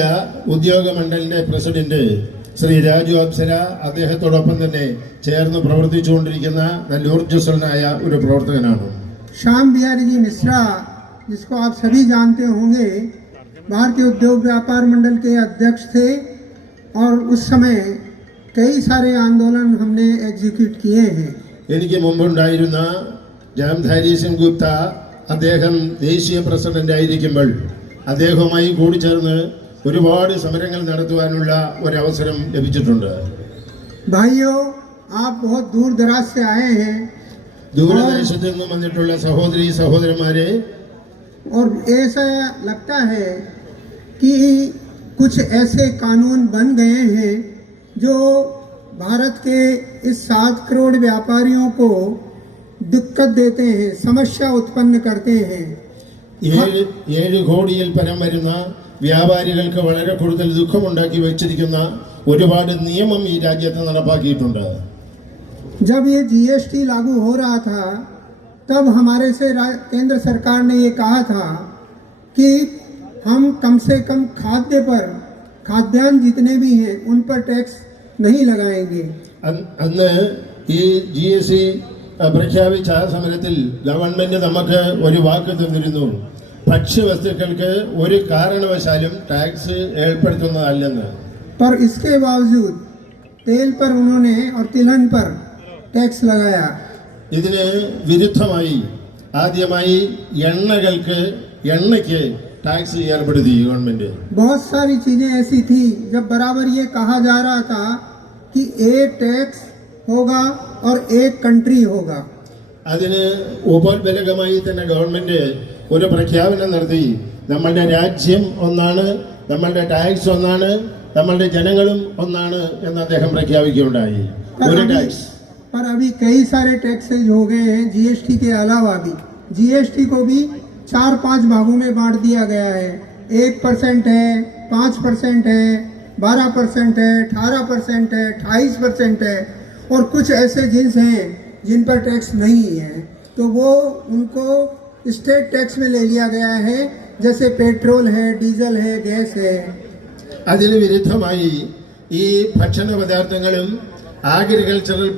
ഉദ്യോഗ മണ്ഡലിന്റെ പ്രസിഡന്റ് ശ്രീ രാജു അപ്സര, അദ്ദേഹത്തോടൊപ്പം തന്നെ ചേർന്ന് പ്രവർത്തിച്ചുകൊണ്ടിരിക്കുന്ന നല്ല ഊർജ്ജസ്വലനായ ഒരു പ്രവർത്തകനാണ്. श्याम बिहारी जी मिश्रा, जिसको आप सभी जानते होंगे, भारतीय उद्योग व्यापार मंडल के अध्यक्ष थे और उस समय कई सारे आंदोलन हमने एग्जीक्यूट किए हैं. എനിക്ക് മുമ്പുണ്ടായിരുന്ന രാംധാരി സിംഗ് ഗുപ്ത, അദ്ദേഹം ദേശീയ പ്രസിഡന്റ് ആയിരിക്കുമ്പോൾ അദ്ദേഹവുമായി കൂടിച്ചേർന്ന് ഒരുപാട് സമരങ്ങൾ നടത്തുവാനുള്ള ഒരവസരം ലഭിച്ചിട്ടുണ്ട്. भाइयों, आप बहुत दूर दराज से आए हैं. ദൂരദേശത്ത് നിന്നും വന്നിട്ടുള്ള സഹോദരി സഹോദരന്മാരെ, और ऐसा लगता है कि कुछ ऐसे कानून बन गए हैं जो भारत के इस 7 करोड़ व्यापारियों को दिक्कत देते हैं, समस्या उत्पन्न करते हैं. 7 കോടിയിൽ പരം വരുന്ന വ്യാപാരികൾക്ക് വളരെ കൂടുതൽ ദുഃഖമുണ്ടാക്കി വെച്ചിരിക്കുന്ന ഒരുപാട് നിയമം ഈ രാജ്യത്ത് നടപ്പാക്കിയിട്ടുണ്ട്. जब ये जीएसटी लागू हो रहा था तब हमारे से केंद्र सरकार ने ये कहा था कि हम कम से कम खाद्यान्न जितने भी हैं उन पर टैक्स नहीं लगाएंगे. അന്ന് ഈ GST പ്രഖ്യാപിച്ച ആ സമരത്തിൽ ഗവൺമെന്റ് നമുക്ക് ഒരു വാക്ക് തന്നിരുന്നു, ഭക്ഷ്യവസ്തുക്കൾക്ക് ഒരു കാരണവശാലും ടാക്സ് ഏർപ്പെടുത്തുന്നതല്ലെന്ന്. पर इसके बावजूद तेल पर उन्होंने और तिलहन पर टैक्स लगाया. ഇതിന് വിരുദ്ധമായി ആദ്യമായി എണ്ണയ്ക്ക് ടാക്സ് ഏർപ്പെടുത്തി ഗവൺമെന്റ്. बहुत सारी चीजें ऐसी थी जब बराबर ये कहा जा रहा था कि एक टैक्स होगा और एक कंट्री होगा. അതിന് ഉപോത്ബലകമായി തന്നെ ഗവൺമെന്റ് ഒരു പ്രഖ്യാപനം നടത്തി, നമ്മളുടെ രാജ്യം ഒന്നാണ്, നമ്മളുടെ ടാക്സ് ഒന്നാണ്, നമ്മളുടെ ജനങ്ങളും ഒന്നാണ് എന്ന് അദ്ദേഹം പ്രഖ്യാപിക്കുകയുണ്ടായി. ഒരു ടാക്സ്. पर अभी कई सारे टैक्सेज हो गए हैं जीएसटी के अलावा भी. जीएसटी को भी 4-5 भागों में बांट दिया गया है. 1% है, 5% है, 12% है, 18% है, 28% है और कुछ ऐसे जिन्स हैं जिन पर टैक्स नहीं है तो वो उनको स्टेट टैक्स में ले लिया गया है, जैसे पेट्रोल है, डीजल है, गैस है. അതിന് വിരുദ്ധമായി ഈ ഭക്ഷണ പദാർത്ഥങ്ങളും അഗ്രികൾച്ചറൽ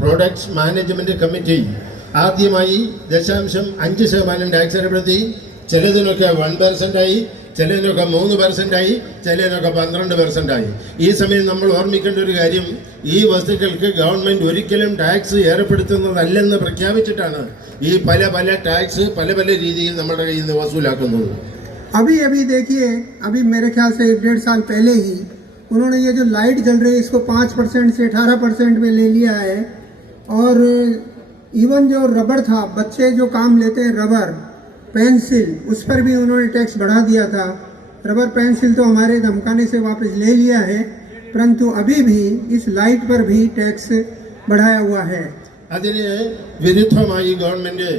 പ്രൊഡക്ട്സ് മാനേജ്മെന്റ് കമ്മിറ്റി ആദ്യമായി 0.5% ടാക്സ് ഏർപ്പെടുത്തി. ചിലതിനൊക്കെ 1% ആയി, ചിലതിനൊക്കെ 3% ആയി, ചിലതിനൊക്കെ 12% ആയി. ഈ സമയം നമ്മൾ ഓർമ്മിക്കേണ്ട ഒരു കാര്യം, ഈ വസ്തുക്കൾക്ക് ഗവൺമെന്റ് ഒരിക്കലും ടാക്സ് ഏർപ്പെടുത്തുന്നതല്ലെന്ന് പ്രഖ്യാപിച്ചിട്ടാണ് ഈ പല ടാക്സ് പല രീതിയിൽ നമ്മുടെ കയ്യിൽ നിന്ന് വസൂലാക്കുന്നത്. अभी देखिए, अभी मेरे ख्याल से 1.5 साल पहले ही उन्होंने ये जो लाइट जल रही है इसको 5% से 18% में ले लिया है. और इवन जो रबर था, बच्चे जो काम लेते हैं रबर पेंसिल, उस पर भी उन्होंने टैक्स बढ़ा दिया था. रबर पेंसिल तो हमारे धमकाने से वापस ले लिया है, परंतु अभी भी इस लाइट पर भी टैक्स बढ़ाया हुआ है. അതിന് വിരുദ്ധമായി ഗവൺമെന്റ്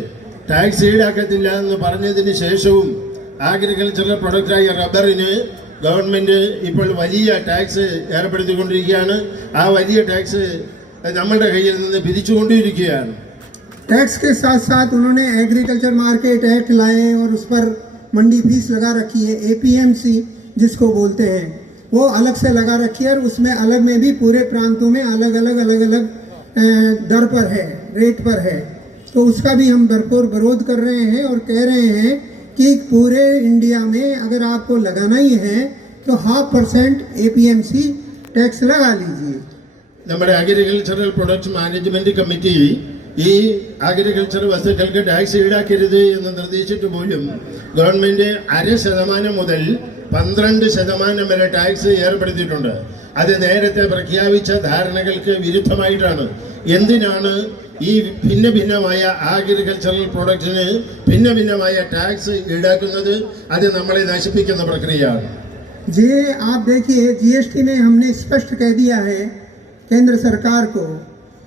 ടാക്സ് ഈടാക്കത്തില്ല എന്ന് പറഞ്ഞതിന് ശേഷവും അഗ്രികൾച്ചറൽ പ്രൊഡക്റ്റായ റബ്ബറിന് ഗവൺമെന്റ് ഇപ്പോൾ വലിയ ടാക്സ് ഏർപ്പെടുത്തിക്കൊണ്ടിരിക്കുകയാണ്. ആ വലിയ ടാക്സ് നമ്മളുടെ കയ്യിൽ നിന്ന് പിരിച്ചുകൊണ്ടിരിക്കുകയാണ്. टैक्स के साथ साथ उन्होंने एग्रीकल्चर मार्केट एक्ट लाए और उस पर मंडी फीस लगा रखी है, APMC जिसको बोलते हैं, वो अलग से लगा रखी है. और उसमें अलग में भी पूरे प्रांतों में अलग अलग दर पर है, रेट पर है. तो उसका भी हम भरपूर विरोध कर रहे हैं और कह रहे हैं कि पूरे इंडिया में अगर आपको लगाना ही है तो 0.5% APMC टैक्स लगा लीजिए. നമ്മുടെ അഗ്രികൾച്ചറൽ പ്രൊഡക്ട്സ് മാനേജ്മെന്റ് കമ്മിറ്റി ഈ അഗ്രികൾച്ചർ വസ്തുക്കൾക്ക് ടാക്സ് ഈടാക്കരുത് എന്ന് നിർദ്ദേശിച്ചിട്ട് പോലും ഗവൺമെന്റ് 0.5% മുതൽ 12% വരെ ടാക്സ് ഏർപ്പെടുത്തിയിട്ടുണ്ട്. അത് നേരത്തെ പ്രഖ്യാപിച്ച ധാരണകൾക്ക് വിരുദ്ധമായിട്ടാണ്. എന്തിനാണ് ഈ ഭിന്നമായ അഗ്രികൾച്ചറൽ പ്രൊഡക്ട്സിന് ഭിന്നമായ ടാക്സ് ഈടാക്കുന്നത്? അത് നമ്മളെ നശിപ്പിക്കുന്ന പ്രക്രിയയാണ്. जी आप देखिए, जीएसटी में हमने स्पष्ट कह दिया है केंद्र सरकार को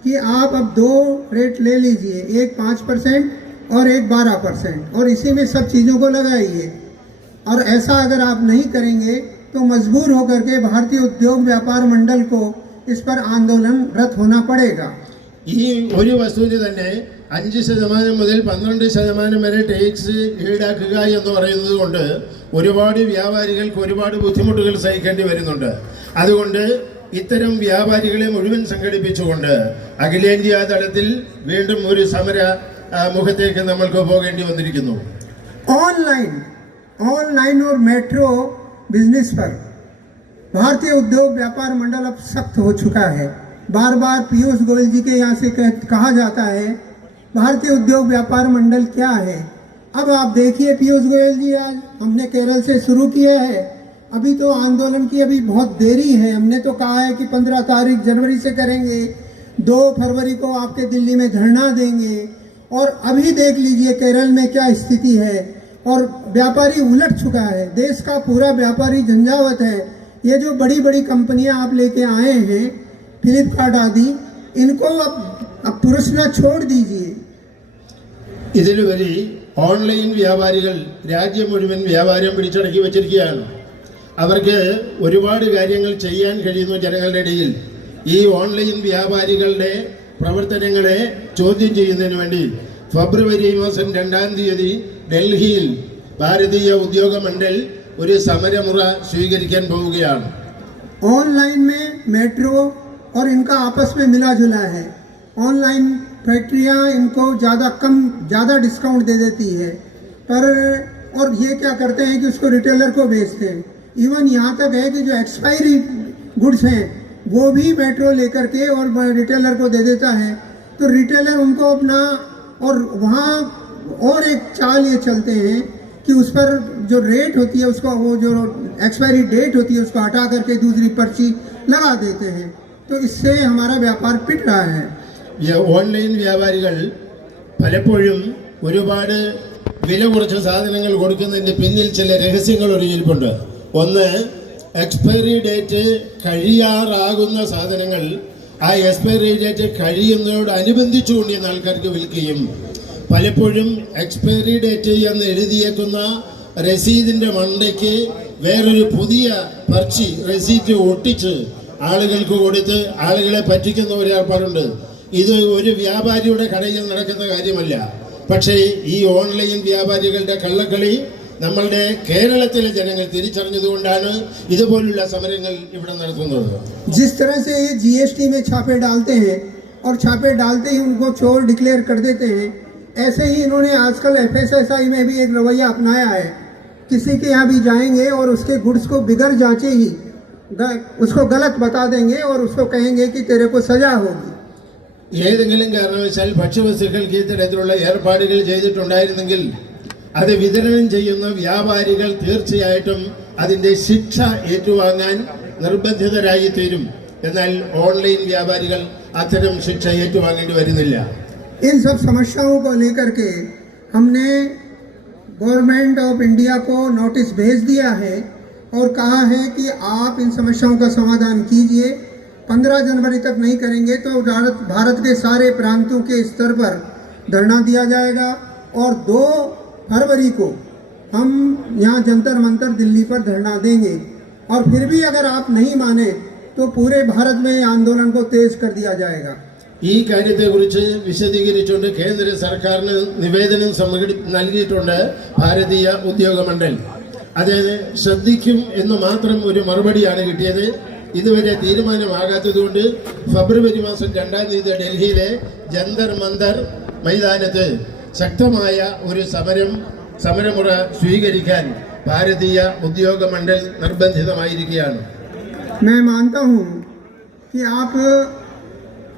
कि आप अब 2 रेट ले लीजिए, एक 5% और एक 12%, और इसी में सब चीज़ों को लगाइए. और ऐसा अगर आप नहीं करेंगे तो मजबूर होकर के भारतीय उद्योग व्यापार मंडल को इस पर आंदोलनरत होना पड़ेगा. ഈ ഒരു വസ്തുവിന് തന്നെ 5% മുതൽ 12% വരെ ടാക്സ് ഈടാക്കുക എന്ന് പറയുന്നത് കൊണ്ട് ഒരുപാട് വ്യാപാരികൾക്ക് ഒരുപാട് ബുദ്ധിമുട്ടുകൾ സഹിക്കേണ്ടി വരുന്നുണ്ട്. അതുകൊണ്ട് ഇത്തരം വ്യാപാരികളെ മുഴുവൻ സംഘടിപ്പിച്ചുകൊണ്ട് അഖിലേന്ത്യാ തലത്തിൽ വീണ്ടും ഒരു സമര മുഖത്തേക്ക് നമ്മൾക്ക് പോകേണ്ടി വന്നിരിക്കുന്നു. ऑनलाइन और मेट्रो बिजनेस पर भारतीय उद्योग व्यापार मंडल अब सख्त हो चुका है. बार बार पीयूष गोयल जी के यहाँ से कहा जाता है भारतीय उद्योग व्यापार मंडल क्या है. अब आप देखिए पीयूष गोयल जी, आज हमने केरल से शुरू किया है, अभी तो आंदोलन की अभी बहुत देरी है. हमने तो कहा है कि 15 जनवरी से करेंगे, 2 फरवरी को आपके दिल्ली में धरना देंगे. और अभी देख लीजिए केरल में क्या स्थिति है. और व्यापारी उलट चुका है, देश का पूरा व्यापारी झंझावत है. ये जो बड़ी बड़ी कंपनियां आप लेके आए हैं, फ्लिपकार्ट आदि, इनको अब पुरुषना छोड़ दीजिए. ഇതിലുപരി ഓൺലൈൻ വ്യാപാരികൾ രാജ്യം മുഴുവൻ വ്യാപാരം പിടിച്ചടക്കി വച്ചിരിക്കുകയാണ്. അവർക്ക് ഒരുപാട് കാര്യങ്ങൾ ചെയ്യാൻ കഴിയുന്നു ജനങ്ങളുടെ ഇടയിൽ. ഈ ഓൺലൈൻ വ്യാപാരികളുടെ പ്രവർത്തനങ്ങളെ ചോദ്യം ചെയ്യുന്നതിന് വേണ്ടി ഫെബ്രുവരി മാസം 2-ാം തീയതി ഡൽഹിയിൽ ഭാരതീയ ഉദ്യോഗ മണ്ഡൽ ഒരു സമരമുറ സ്വീകരിക്കാൻ പോവുകയാണ്. ऑनलाइन में मेट्रो और इनका आपस में मिला जुला है. ऑनलाइन फैक्ट्रियां इनको ज़्यादा डिस्काउंट दे देती है, पर और ये क्या करते हैं कि उसको रिटेलर को बेचते हैं. इवन यहाँ तक है कि जो एक्सपायरी गुड्स हैं वो भी मेट्रो लेकर के और रिटेलर को दे देता है. तो रिटेलर उनको अपना और वहाँ और एक चाल ये चलते हैं कि उस पर जो रेट होती है उसको वो जो एक्सपायरी डेट होती है उसको हटा करके दूसरी पर्ची लगा देते हैं. तो इससे हमारा व्यापार पिट रहा है. ഈ ഓൺലൈൻ വ്യാപാരികൾ പലപ്പോഴും ഒരുപാട് വില കുറച്ച സാധനങ്ങൾ കൊടുക്കുന്നതിൻ്റെ പിന്നിൽ ചില രഹസ്യങ്ങൾ ഒളിഞ്ഞിരിപ്പുണ്ട്. ഒന്ന്, എക്സ്പയറി ഡേറ്റ് കഴിയാറാകുന്ന സാധനങ്ങൾ ആ എക്സ്പയറി ഡേറ്റ് കഴിയുന്നതോടനുബന്ധിച്ചു കൊണ്ടുവന്ന ആൾക്കാർക്ക് വിൽക്കുകയും പലപ്പോഴും എക്സ്പയറി ഡേറ്റ് എന്ന് എഴുതിയേക്കുന്ന രസീതിൻ്റെ മണ്ടയ്ക്ക് വേറൊരു പുതിയ പർച്ചി റെസീറ്റ് ഒട്ടിച്ച് ആളുകൾക്ക് കൊടുത്ത് ആളുകളെ പറ്റിക്കുന്ന ഒരു ഏർപ്പാടുണ്ട്. ഇത് ഒരു വ്യാപാരിയുടെ കടയിൽ നടക്കുന്ന കാര്യമല്ല. പക്ഷേ ഈ ഓൺലൈൻ വ്യാപാരികളുടെ കള്ളക്കളി നമ്മളുടെ കേരളത്തിലെ ജനങ്ങൾ തിരിച്ചറിഞ്ഞതുകൊണ്ടാണ് ഇതുപോലുള്ള സമരങ്ങൾ ഇവിടെ നടത്തുന്നത്. जिस तरह से ये जीएसटी में छापे डालते हैं और छापे डालते ही उनको चोर डिक्लेयर कर देते हैं, ऐसे ही इन्होंने आजकल एफएसएसआई में भी एक रवैया अपनाया है. किसी के यहाँ भी जाएंगे और उसके गुड्स को बिगर जांचे ही उसको गलत बता देंगे और उसको कहेंगे कि तेरे को सजा होगी. ഏതെങ്കിലും കാരണവശാൽ ഭക്ഷ്യവസ്തുക്കൾക്ക് ഇത്തരത്തിലുള്ള ഏർപ്പാടുകൾ ചെയ്തിട്ടുണ്ടായിരുന്നെങ്കിൽ അത് വിതരണം ചെയ്യുന്ന വ്യാപാരികൾ തീർച്ചയായിട്ടും അതിൻ്റെ ശിക്ഷ ഏറ്റുവാങ്ങാൻ നിർബന്ധിതരായി തീരും. എന്നാൽ ഓൺലൈൻ വ്യാപാരികൾ അത്തരം ശിക്ഷ ഏറ്റുവാങ്ങേണ്ടി വരുന്നില്ല. इन सब समस्याओं को लेकर के हमने गवर्नमेंट ऑफ इंडिया को नोटिस भेज दिया है और कहा है कि आप इन समस्याओं का समाधान कीजिए. 15 जनवरी तक नहीं करेंगे तो भारत के सारे प्रांतों के स्तर पर धरना दिया जाएगा और 2 फरवरी को हम यहाँ जंतर मंतर दिल्ली पर धरना देंगे. और फिर भी अगर आप नहीं माने तो पूरे भारत में आंदोलन को तेज कर दिया जाएगा. ഈ കാര്യത്തെക്കുറിച്ച് വിശദീകരിച്ചുകൊണ്ട് കേന്ദ്ര സർക്കാരിന് നിവേദനം നൽകിയിട്ടുണ്ട് ഭാരതീയ ഉദ്യോഗ മണ്ഡൽ. അത് ശ്രദ്ധിക്കും എന്ന് മാത്രം ഒരു മറുപടിയാണ് കിട്ടിയത്. ഇതുവരെ തീരുമാനമാകാത്തതുകൊണ്ട് ഫെബ്രുവരി മാസം 2-ാം തീയതി ഡൽഹിയിലെ ജന്തർ മന്ദർ മൈതാനത്ത് ശക്തമായ ഒരു സമരമുറ സ്വീകരിക്കാൻ ഭാരതീയ ഉദ്യോഗ മണ്ഡൽ നിർബന്ധിതമായിരിക്കുകയാണ്. मैं मानता हूँ कि आप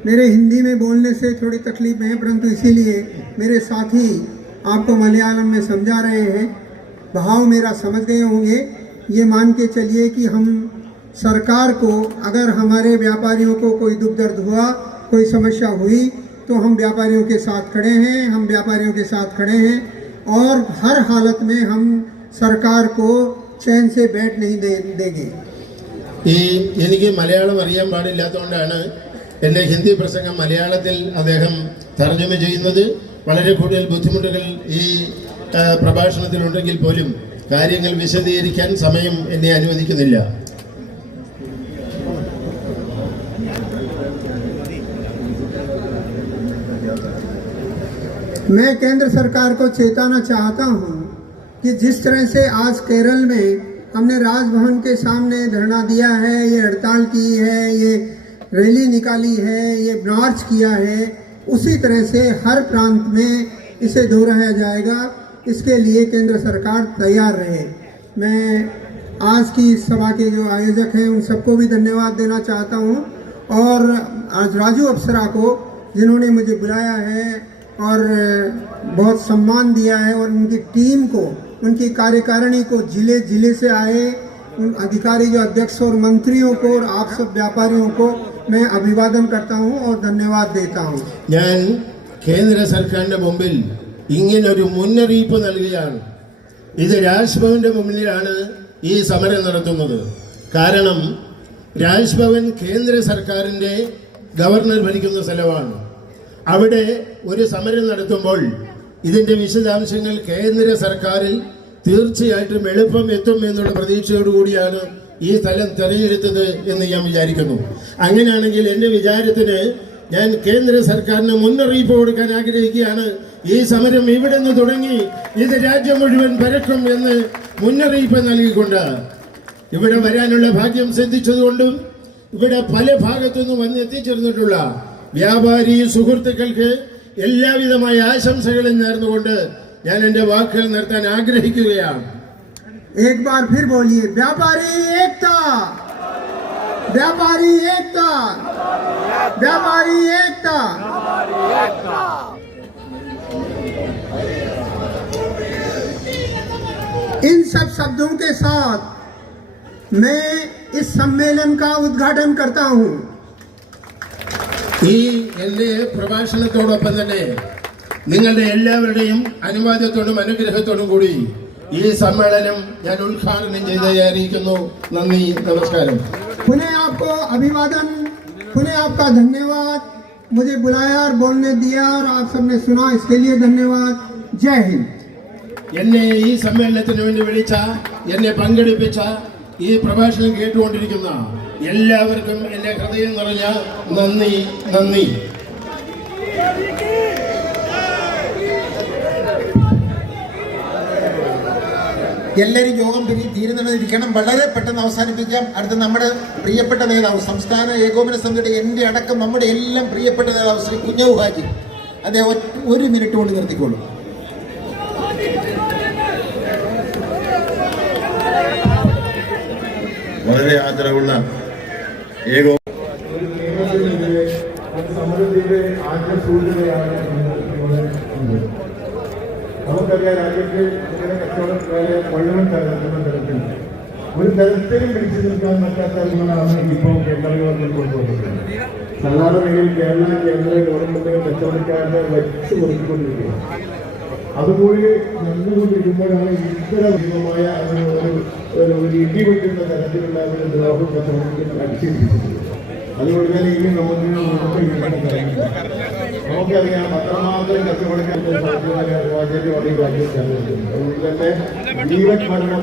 मेरे हिंदी में बोलने से थोड़ी तकलीफ है, परंतु इसीलिए मेरे साथी आपको मलयालम में समझा रहे हैं. भाव मेरा समझ गए होंगे. ये मान के चलिए कि हम सरकार को, अगर हमारे व्यापारियों को कोई दुख दर्द हुआ, कोई समस्या हुई, तो हम व्यापारियों के साथ खड़े हैं. हम व्यापारियों के साथ खड़े हैं और हर हालत में हम सरकार को चैन से बैठ नहीं देंगे. എനിക്ക് മലയാളം അറിയാൻ പാടില്ലാത്തതുകൊണ്ടാണ് എൻ്റെ ഹിന്ദി പ്രസംഗം മലയാളത്തിൽ അദ്ദേഹം തർജ്ജമ ചെയ്യുന്നത്. വളരെ കൂടുതൽ ബുദ്ധിമുട്ടുകൾ ഈ പ്രഭാഷണത്തിലുണ്ടെങ്കിൽ പോലും കാര്യങ്ങൾ വിശദീകരിക്കാൻ സമയം എന്നെ അനുവദിക്കുന്നില്ല. मैं केंद्र सरकार को चेताना चाहता हूं कि जिस तरह से आज केरल में हमने राजभवन के सामने धरना दिया है, ये हड़ताल की है, ये रैली निकाली है, ये मार्च किया है, उसी तरह से हर प्रांत में इसे दोहराया जाएगा. इसके लिए केंद्र सरकार तैयार रहे. मैं आज की इस सभा के जो आयोजक हैं उन सबको भी धन्यवाद देना चाहता हूं और आज राजू अप्सरा को जिन्होंने मुझे बुलाया है और बहुत सम्मान दिया है, और उनकी टीम को, उनकी कार्यकारिणी को, जिले जिले से आए उन अधिकारी जो अध्यक्ष और मंत्रियों को और आप सब व्यापारियों को मैं अभिवादन करता हूं और धन्यवाद देता हूं. ഞാൻ കേന്ദ്ര സർക്കാരിന്റെ മുമ്പിൽ ഇങ്ങനൊരു മുന്നറിയിപ്പ് നൽകുകയാണ്. ഇത് രാജ്ഭവന്റെ മുന്നിലാണ് ഈ സമരം നടത്തുന്നത്. കാരണം രാജ്ഭവൻ കേന്ദ്ര സർക്കാരിന്റെ ഗവർണർ ഭരിക്കുന്ന സ്ഥലമാണ്. അവിടെ ഒരു സമരം നടത്തുമ്പോൾ ഇതിന്റെ വിശദാംശങ്ങൾ കേന്ദ്ര സർക്കാരിൽ തീർച്ചയായിട്ടും എളുപ്പം എത്തും എന്നുള്ള പ്രതീക്ഷയോടുകൂടിയാണ് ഈ സ്ഥലം തെരഞ്ഞെടുത്തത് എന്ന് ഞാൻ വിചാരിക്കുന്നു. അങ്ങനെയാണെങ്കിൽ എൻ്റെ വിചാരത്തിന് ഞാൻ കേന്ദ്ര സർക്കാരിന് മുന്നറിയിപ്പ് കൊടുക്കാൻ ആഗ്രഹിക്കുകയാണ്. ഈ സമരം ഇവിടെ നിന്ന് തുടങ്ങി ഇത് രാജ്യം മുഴുവൻ പരക്കും എന്ന് മുന്നറിയിപ്പ് നൽകിക്കൊണ്ട് ഇവിടെ വരാനുള്ള ഭാഗ്യം സിദ്ധിച്ചതുകൊണ്ടും ഇവിടെ പല ഭാഗത്തുനിന്നും വന്നെത്തിച്ചേർന്നിട്ടുള്ള വ്യാപാരി സുഹൃത്തുക്കൾക്ക് എല്ലാവിധമായ ആശംസകളും നേർന്നുകൊണ്ട് ഞാൻ എൻ്റെ വാക്കുകൾ നിർത്താൻ ആഗ്രഹിക്കുകയാണ്. एक बार फिर बोलिए, व्यापारी एकता, व्यापारी एकता, व्यापारी एकता। इन सब शब्दों के साथ मैं इस सम्मेलन का उद्घाटन करता हूं। ഈ എൻ്റെ പ്രഭാഷണത്തോടൊപ്പം തന്നെ നിങ്ങളുടെ എല്ലാവരുടെയും അനുവാദത്തോടും അനുഗ്രഹത്തോടും കൂടി ഈ സമ്മേളനം ഞാൻ ഉദ്ഘാടനം ചെയ്തറിയിക്കുന്നു. നന്ദി, നമസ്കാരം. पुनः आपको अभिवादन, पुनः आपका धन्यवाद। मुझे बुलाया और बोलने दिया और आप सबने सुना, इसके लिए धन्यवाद। जय हिंद। എന്നെ ഈ സമ്മേളനത്തിന് വേണ്ടി വിളിച്ച, എന്നെ പങ്കെടുപ്പിച്ച, ഈ പ്രഭാഷണം കേട്ടുകൊണ്ടിരിക്കുന്ന എല്ലാവർക്കും എൻ്റെ ഹൃദയം നിറഞ്ഞ നന്ദി, നന്ദി. എല്ലാവരും യോഗം തീരുന്നതിരിക്കണം. വളരെ പെട്ടെന്ന് അവസാനിപ്പിക്കാം. അടുത്ത നമ്മുടെ പ്രിയപ്പെട്ട നേതാവ്, സംസ്ഥാന ഏകോപന സമിതിയുടെ എൻ്റെ അടക്കം നമ്മുടെ എല്ലാം പ്രിയപ്പെട്ട നേതാവ് ശ്രീ കുഞ്ഞാവു ഹാജി, അദ്ദേഹം 1 മിനിറ്റ് കൊണ്ട് നിർത്തിക്കോളൂ. വളരെ ആദരവുള്ള ഏകോ സമരത്തിന്റെ ആദ്യ സൂചനയാണ് നമുക്കറിയാം. രാജ്യത്ത് ഇങ്ങനെ കച്ചവടക്കാരെ മുഴുവൻ നടക്കുന്ന തരത്തിൽ ഒരു തരത്തിലും പിടിച്ചു നിൽക്കാൻ പറ്റാത്ത തരങ്ങളാണ് ഇപ്പോൾ കേന്ദ്ര ഗവൺമെന്റ് കൊണ്ടുവന്നത്. സാധാരണയിൽ കേന്ദ്ര ഗവൺമെന്റ് കച്ചവടക്കാരെ വച്ചു കൊടുത്തുകൊണ്ടിരിക്കുകയാണ്. അതുപോലെ നടന്നുകൊണ്ടിരിക്കുമ്പോഴാണ് ഇത്തരമായ ഒരു ഇടിവെട്ടുന്ന തരത്തിലുള്ള ഒരു ദ്രോഹം കച്ചവടത്തിൽ അടിച്ചിരിക്കുന്നത്. അതുകൊണ്ട് തന്നെ ഇനി നമുക്ക് നമുക്കറിയാം പത്രമാത്രം കച്ചവടക്കാരുടെ സാധ്യമായ രാജ്യത്തെ വളരെ രാജ്യത്താണ്. അതുകൊണ്ട് തന്നെ ജീവൻ മരണം